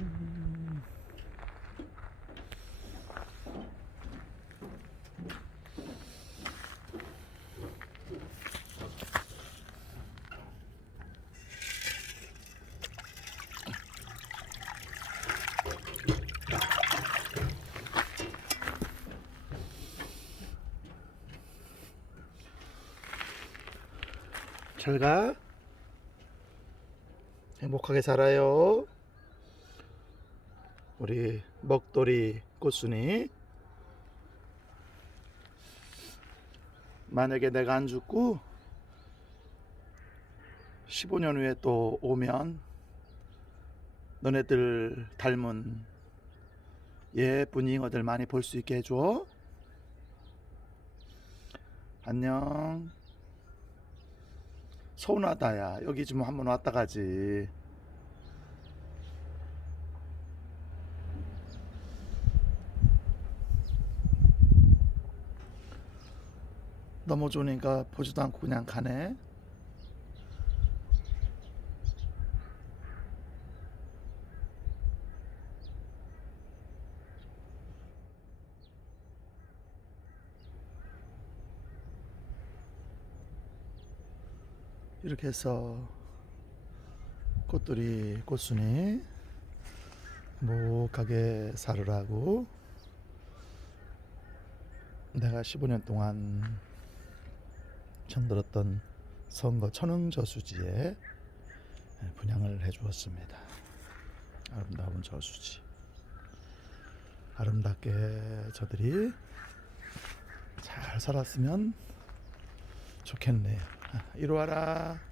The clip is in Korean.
Mm-hmm. 잘 가. 행복하게 살아요. 우리 먹돌이 꽃순이. 만약에 내가 안 죽고 15년 후에 또 오면 너네들 닮은 예쁜 잉어들 많이 볼 수 있게 해줘. 안녕. 서운하다야. 여기 좀 한번 왔다 가지. 좋으니까 보지도 않고 그냥 가네. 이렇게 해서 꽃들이 꽃순이 묵하게 살으라고 내가 15년 동안 정들었던 선거 천흥저수지에 분양을 해 주었습니다. 아름다운 저수지. 아름답게 저들이 잘 살았으면 좋겠네요. 아, 이리 와라.